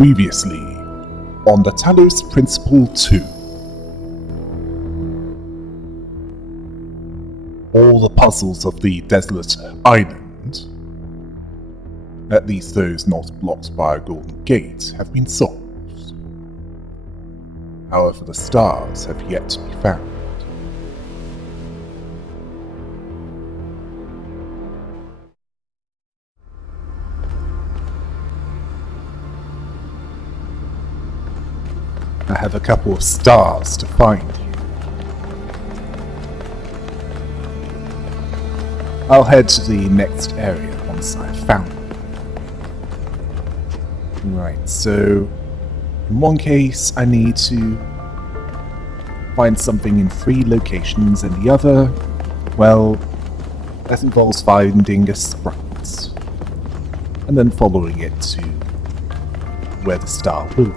Previously, on the Talos Principle 2. All the puzzles of the Desolate Island, at least those not blocked by a golden gate, have been solved. However, the stars have yet to be found. I have a couple of stars to find you. I'll head to the next area once I've found them. Right, so in one case I need to find something in 3 locations, and the other, well, that involves finding a sprite and then following it to where the star will be.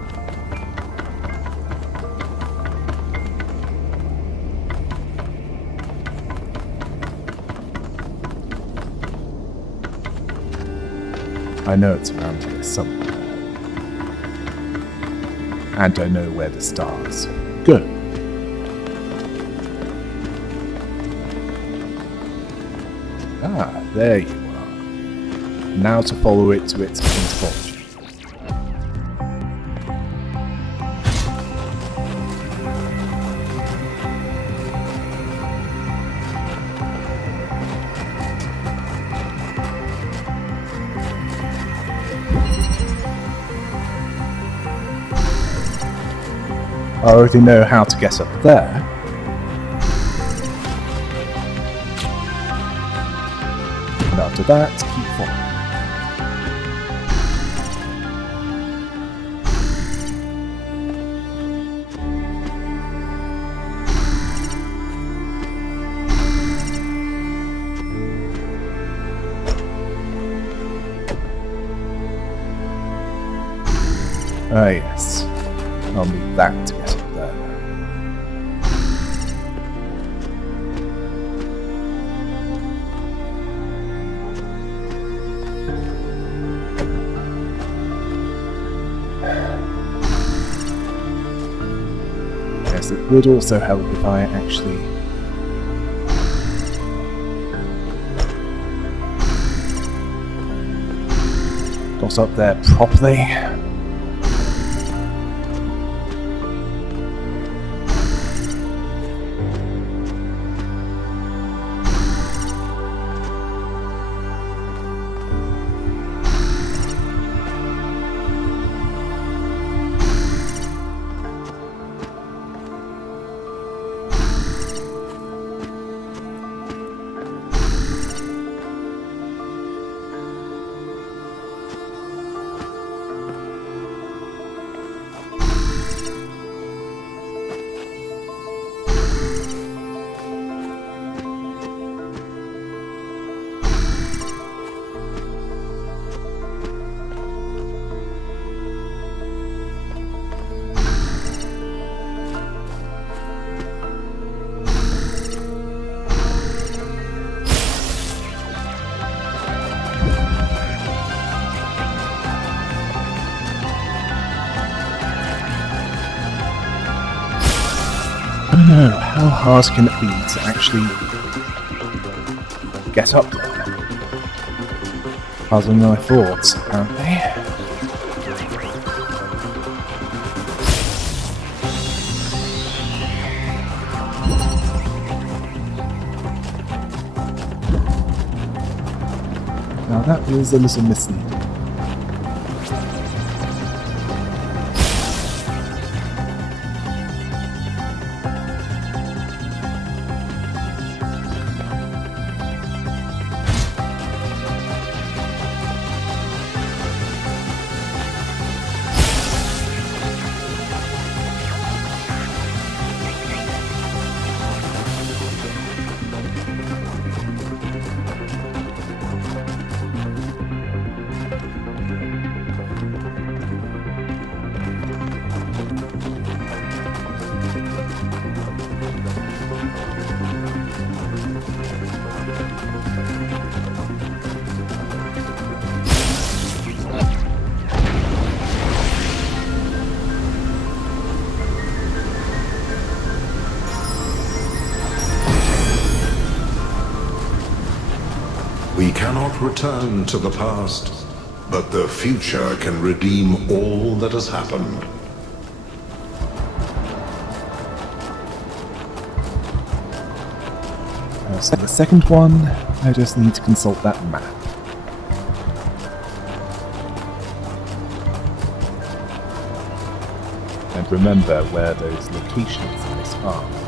I know it's around here somewhere. And I know where the stars go. Ah, there you are. Now to follow it to its point. I already know how to get up there. And after that, keep following. Ah yes, I'll need that to get up there. Yes, it would also help if I actually got up there properly. I don't know, how hard can it be to actually get up there? Harder than I thought, apparently. Now that was a little misleading. cannot return to the past, but the future can redeem all that has happened. So the second one, I just need to consult that map. And remember where those locations are.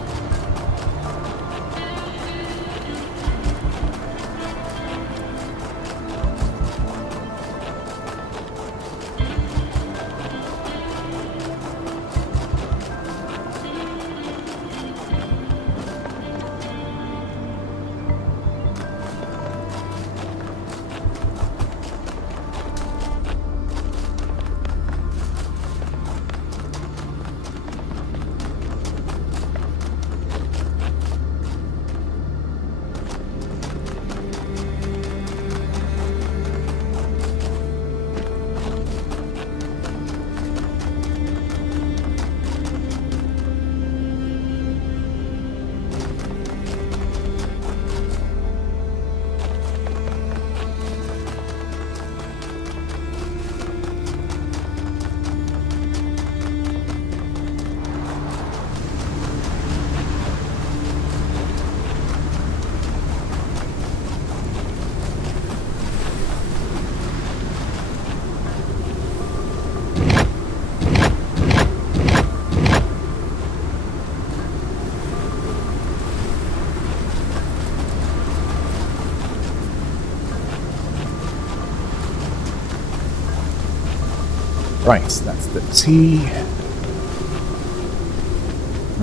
Right, that's the T.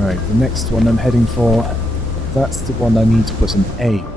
Right, the next one I'm heading for, that's the one I need to put an A.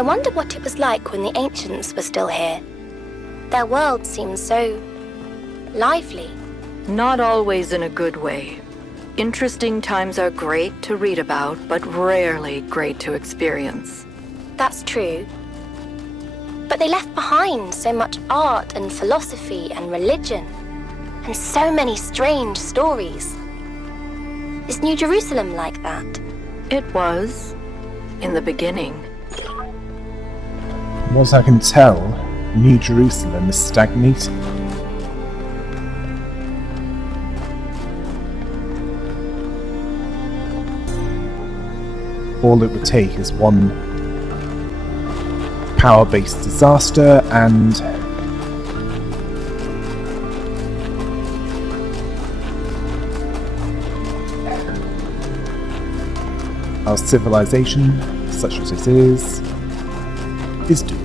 I wonder what it was like when the ancients were still here. Their world seems so lively. Not always in a good way. Interesting times are great to read about, but rarely great to experience. That's true. But they left behind so much art and philosophy and religion, and so many strange stories. Is New Jerusalem like that? It was, in the beginning. From what I can tell, New Jerusalem is stagnating. All it would take is one power-based disaster and our civilization, such as it is doomed.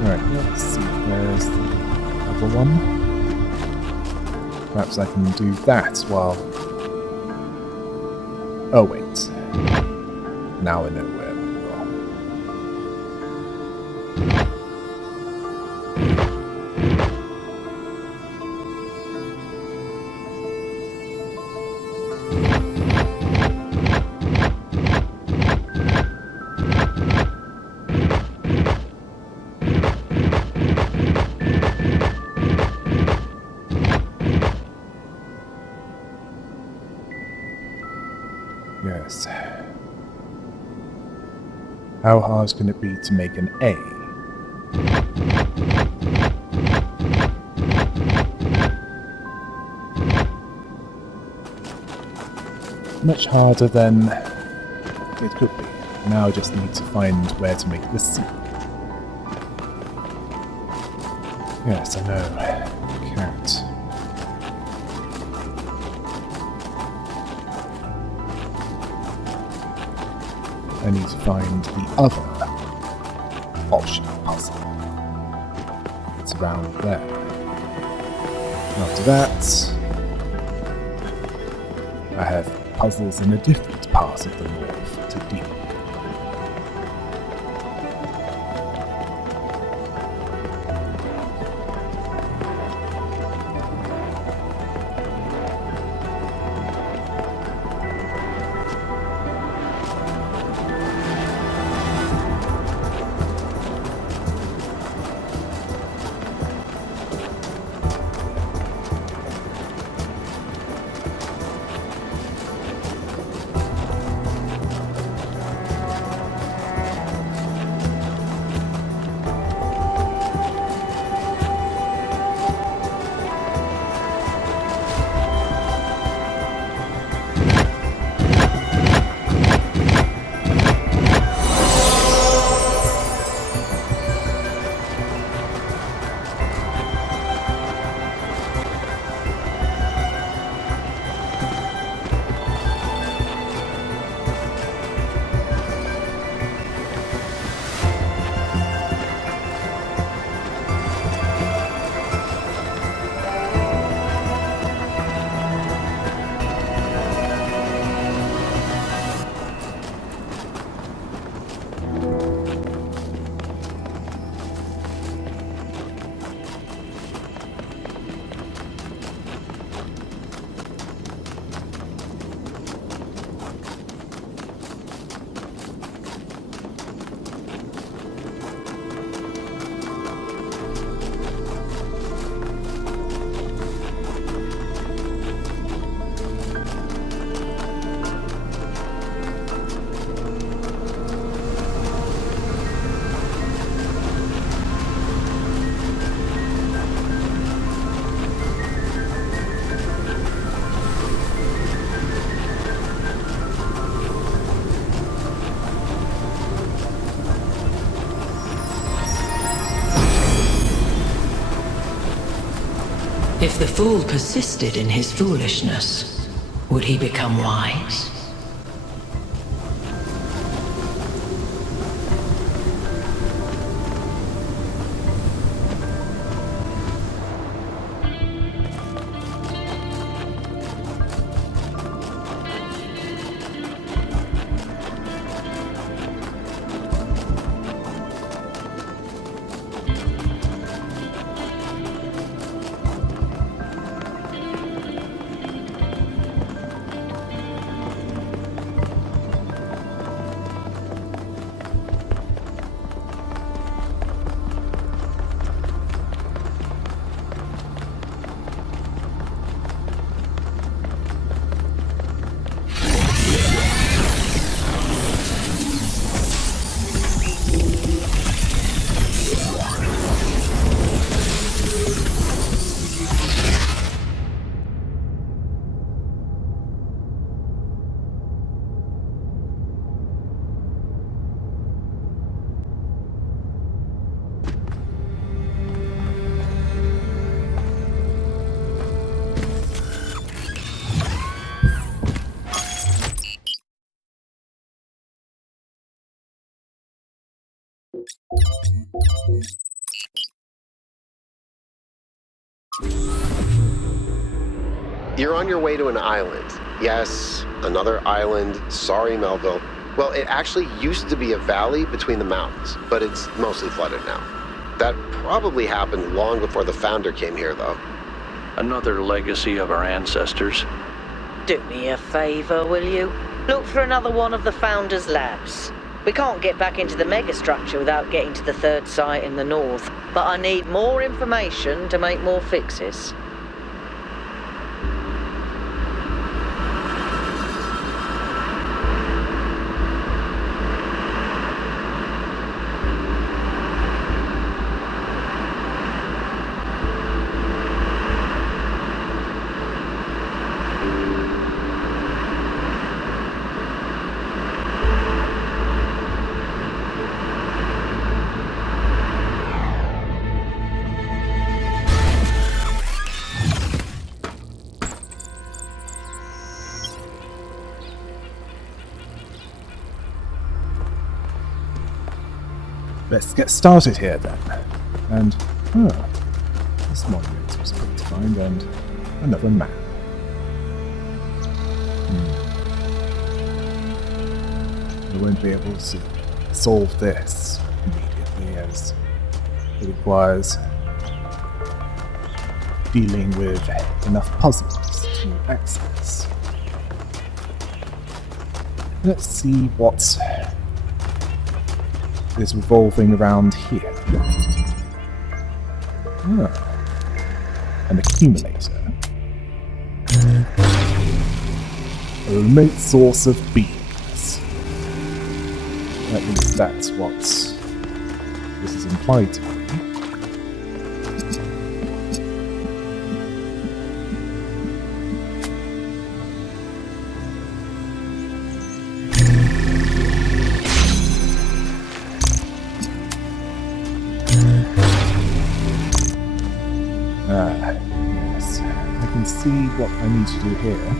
Right, let's see, where's the other one? Perhaps I can do that while... Oh wait. Now I know where we are. Yes. How hard can it be to make an A? Much harder than it could be. Now I just need to find where to make the C. Yes, I know. Cat. I need to find the other optional puzzle. It's around there. After that, I have puzzles in a different part of the north to deal with. If the fool persisted in his foolishness, would he become wise? You're on your way to an island. Yes, another island. Sorry, Melville. Well, it actually used to be a valley between the mountains, but it's mostly flooded now. That probably happened long before the founder came here, though. Another legacy of our ancestors. Do me a favor, will you? Look for another one of the Founder's labs. We can't get back into the megastructure without getting to the third site in the north, but I need more information to make more fixes. Let's get started here then. And, this monument was quick to find, and another map. I won't be able to solve this immediately, as it requires dealing with enough puzzles to access. Let's see what is revolving around here. An accumulator. A remote source of beams. At least that's what this is implied to be. Yes. I can see what I need to do here.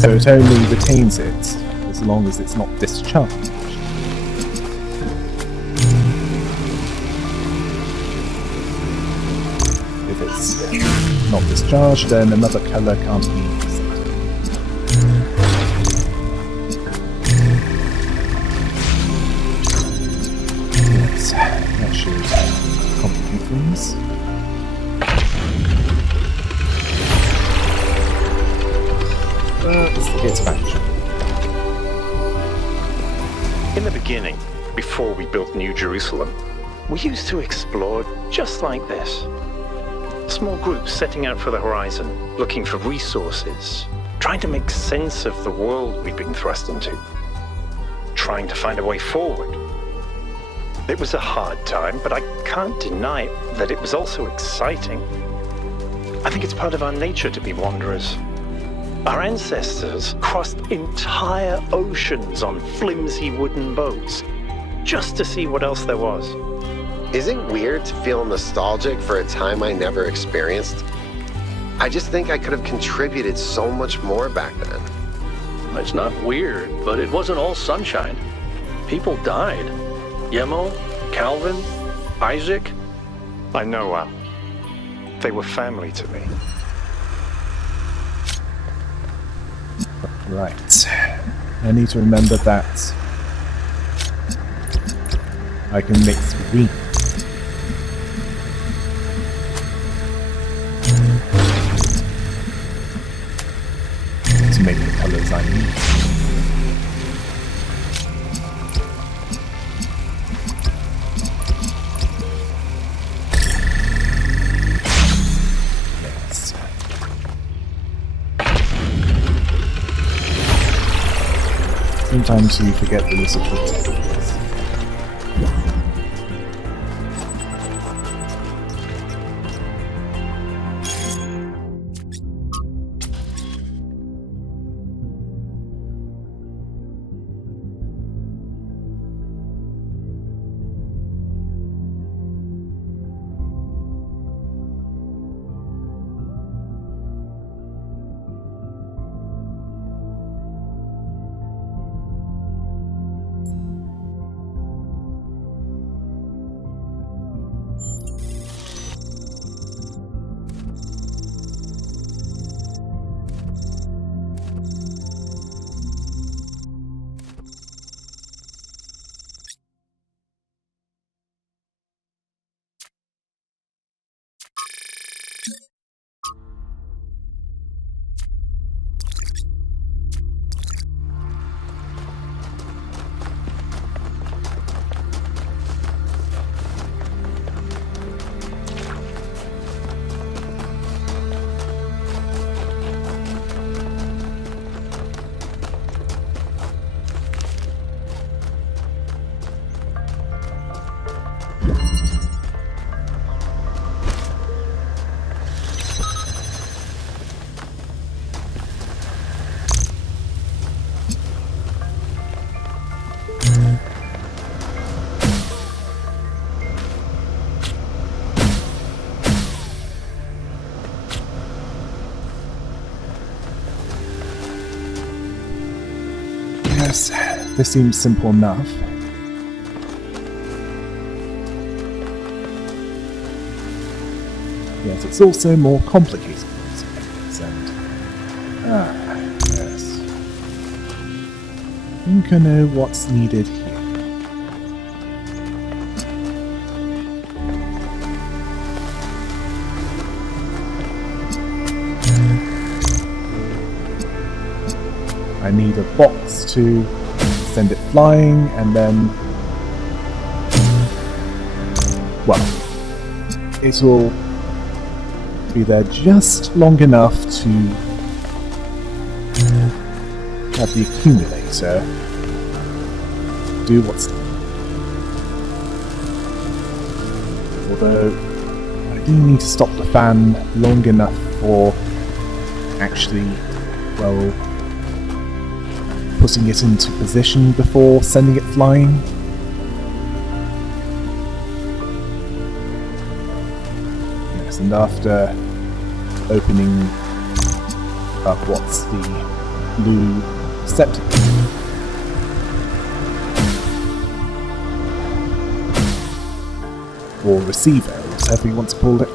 So it only retains it as long as it's not discharged. If it's not discharged, then another colour can't be used. Yes, that should complicate things. It's action. In the beginning, before we built New Jerusalem, we used to explore just like this. Small groups setting out for the horizon, looking for resources, trying to make sense of the world we'd been thrust into, trying to find a way forward. It was a hard time, but I can't deny that it was also exciting. I think it's part of our nature to be wanderers. Our ancestors crossed entire oceans on flimsy wooden boats, just to see what else there was. Is it weird to feel nostalgic for a time I never experienced? I just think I could have contributed so much more back then. It's not weird, but it wasn't all sunshine. People died. Yemo, Calvin, Isaac. I know, Al. They were family to me. Right. I need to remember that I can mix green. To make the colors I need. Yes. Sometimes you forget the little details. Yes, this seems simple enough. Yes, it's also more complicated than this, and yes. I think I know what's needed here. I need a box to send it flying, and then, well, it will be there just long enough to have the accumulator do what's done. Although, I do need to stop the fan long enough for actually, well, putting it into position before sending it flying. Yes, and after opening up what's the blue receptacle, or receiver, whatever you want to call it,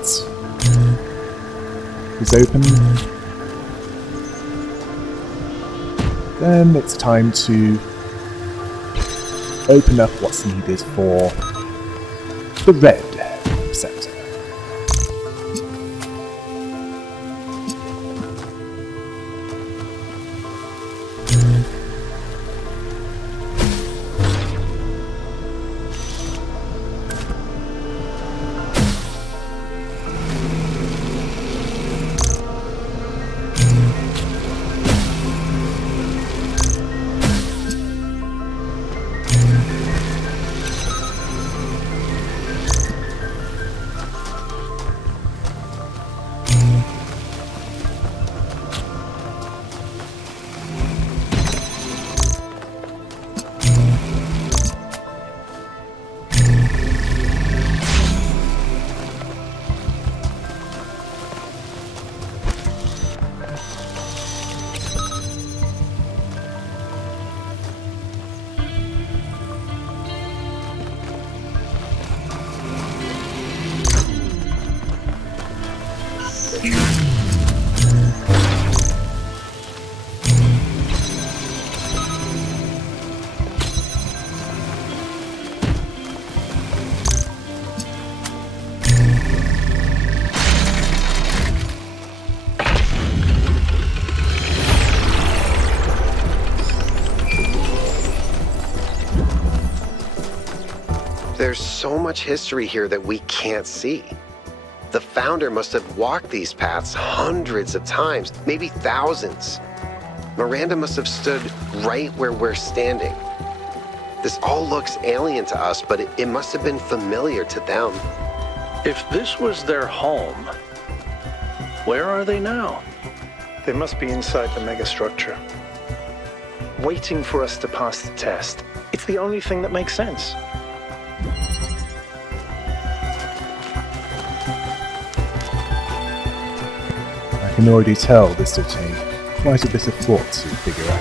is open, then it's time to open up what's needed for the red receptor. There's so much history here that we can't see. The founder must have walked these paths hundreds of times, maybe thousands. Miranda must have stood right where we're standing. This all looks alien to us, but it must have been familiar to them. If this was their home, where are they now? They must be inside the megastructure, waiting for us to pass the test. It's the only thing that makes sense. I can already tell this will take quite a bit of thought to figure out.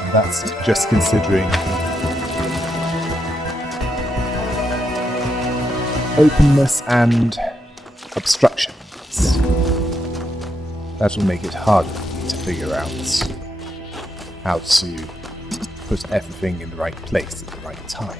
And that's just considering openness and obstructions. That will make it harder for me to figure out how to put everything in the right place at the right time.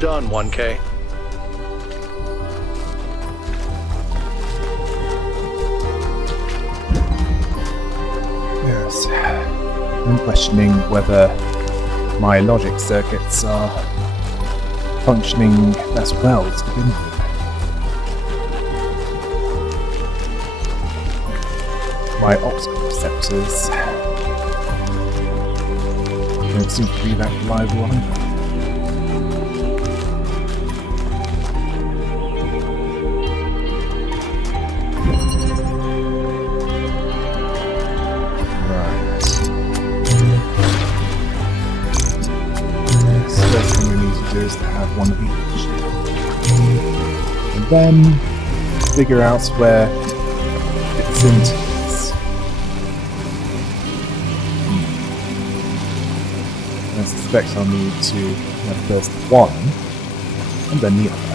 done, 1K. Yes. I'm questioning whether my logic circuits are functioning less well to begin with. My optical receptors don't seem to be that reliable either. Right. So first thing we need to do is to have one of each. And then figure out where it fits into this. I suspect I'll need to have first one, and then the other.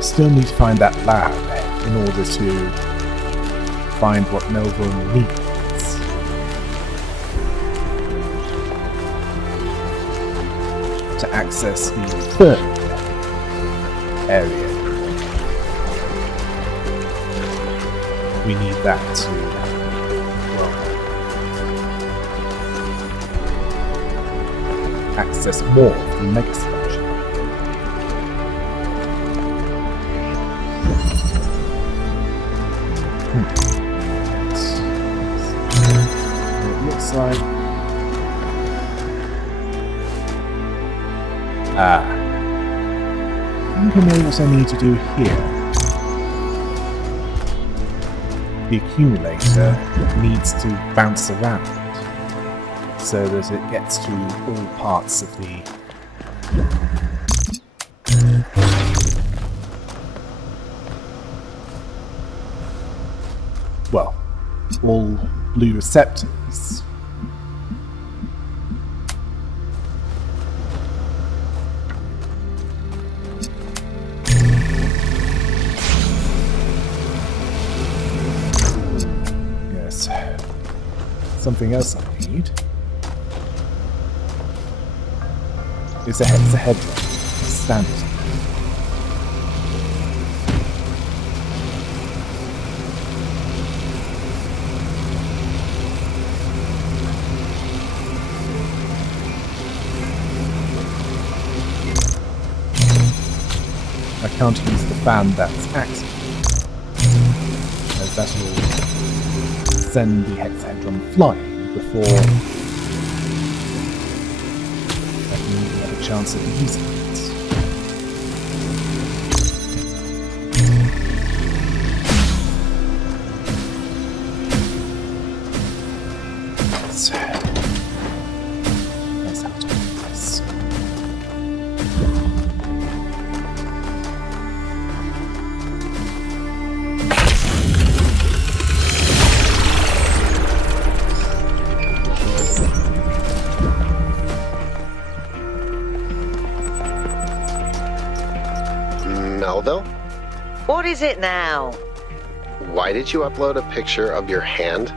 Still need to find that lab in order to find what Melville needs. To access the third area. We need that to, well, access more of the megastructure. Like I think I know what I need to do here. The accumulator needs to bounce around so that it gets to all parts of the all blue receptors. Yes. Something else I need is a hexahedron. Standard. I can't use the fan that's active, as that will send the hexahedron flying before I can even have a chance of using it. So, that's how to do this. Melville? What is it now? Why did you upload a picture of your hand?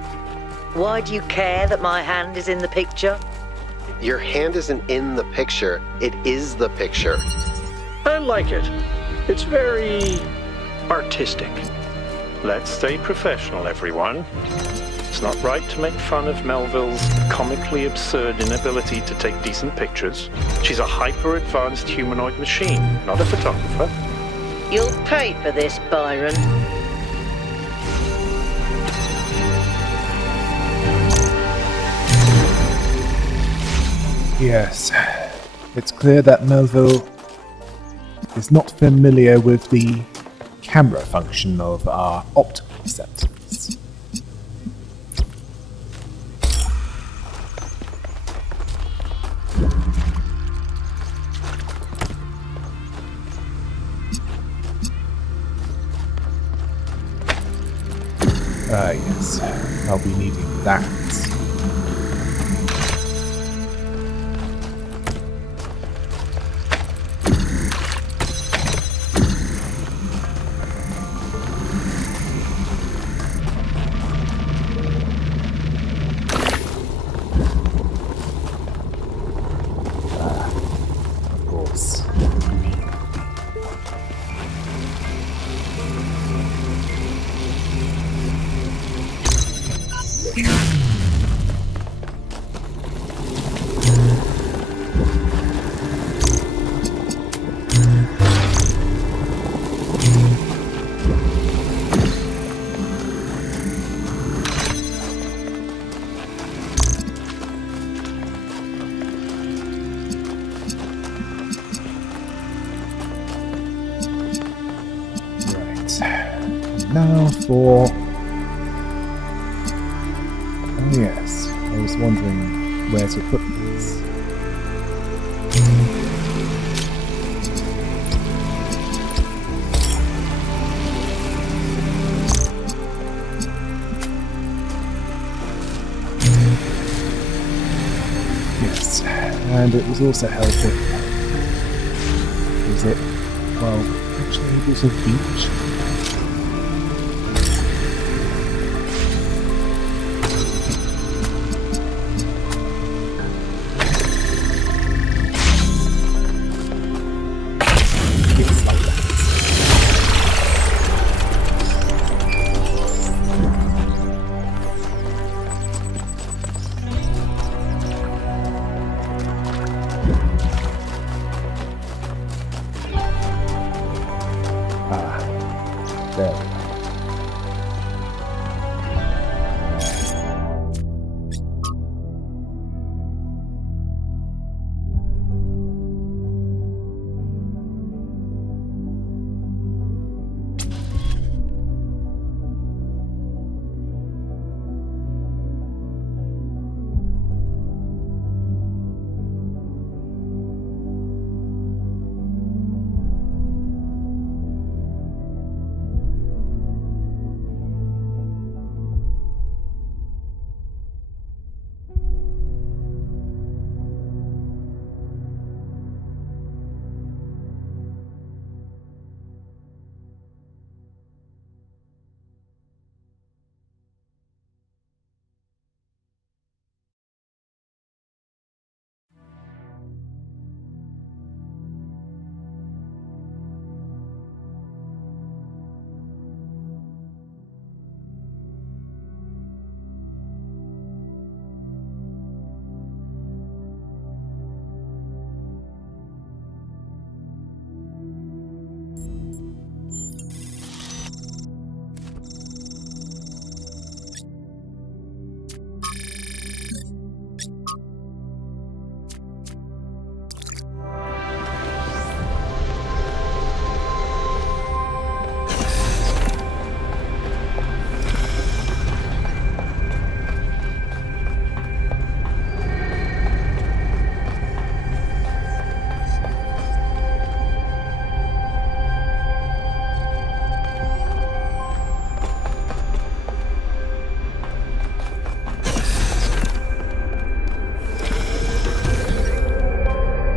Why do you care that my hand is in the picture? Your hand isn't in the picture, it is the picture. I like it. It's very artistic. Let's stay professional, everyone. It's not right to make fun of Melville's comically absurd inability to take decent pictures. She's a hyper-advanced humanoid machine, not a photographer. You'll pay for this, Byron. Yes, it's clear that Melville is not familiar with the camera function of our optical receptors. Ah, yes, I'll be needing that. Of course. now for... Oh yes, I was wondering where to put this. Yes, and it was also helpful. Was it? Well, actually it was a beach. It's like that. There we go.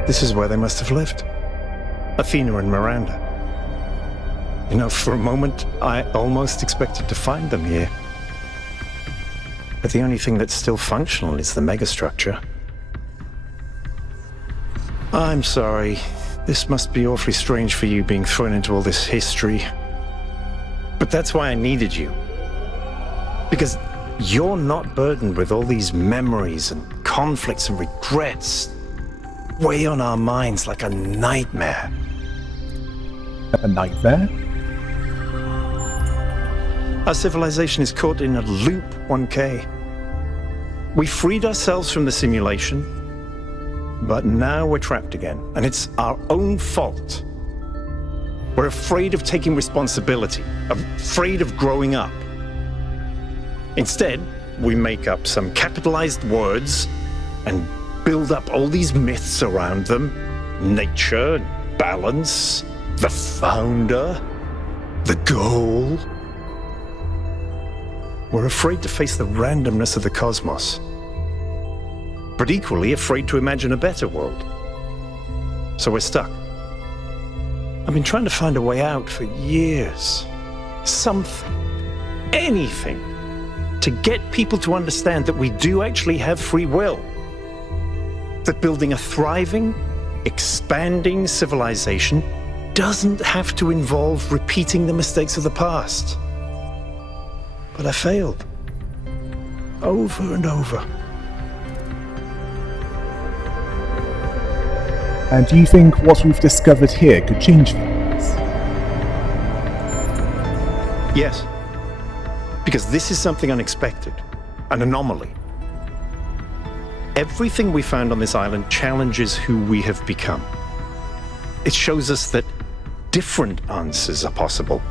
This is where they must have lived. Athena and Miranda. You know, for a moment, I almost expected to find them here. But the only thing that's still functional is the megastructure. I'm sorry. This must be awfully strange for you being thrown into all this history. But that's why I needed you. Because you're not burdened with all these memories and conflicts and regrets. Weigh on our minds like a nightmare. A nightmare? Our civilization is caught in a loop, 1K. We freed ourselves from the simulation, but now we're trapped again, and it's our own fault. We're afraid of taking responsibility, afraid of growing up. Instead, we make up some capitalized words and build up all these myths around them. Nature, balance, the founder, the goal. We're afraid to face the randomness of the cosmos, but equally afraid to imagine a better world. So we're stuck. I've been trying to find a way out for years. Something, anything, to get people to understand that we do actually have free will. That building a thriving, expanding civilization doesn't have to involve repeating the mistakes of the past. But I failed. Over and over. And do you think what we've discovered here could change things? Yes. Because this is something unexpected, an anomaly. Everything we found on this island challenges who we have become. It shows us that different answers are possible,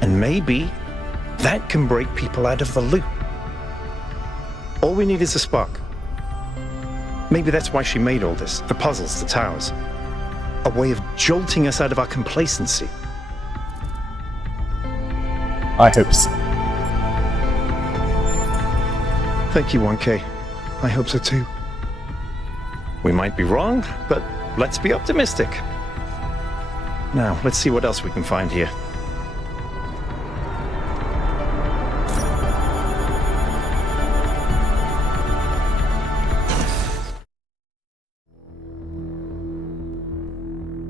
and maybe That can break people out of the loop. All we need is a spark. Maybe that's why she made all this. The puzzles, the towers. A way of jolting us out of our complacency. I hope so. Thank you, 1K. I hope so too. We might be wrong, but let's be optimistic. Now, let's see what else we can find here.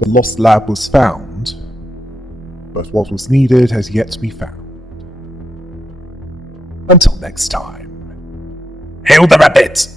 The lost lab was found, but what was needed has yet to be found. Until next time, hail the rabbit!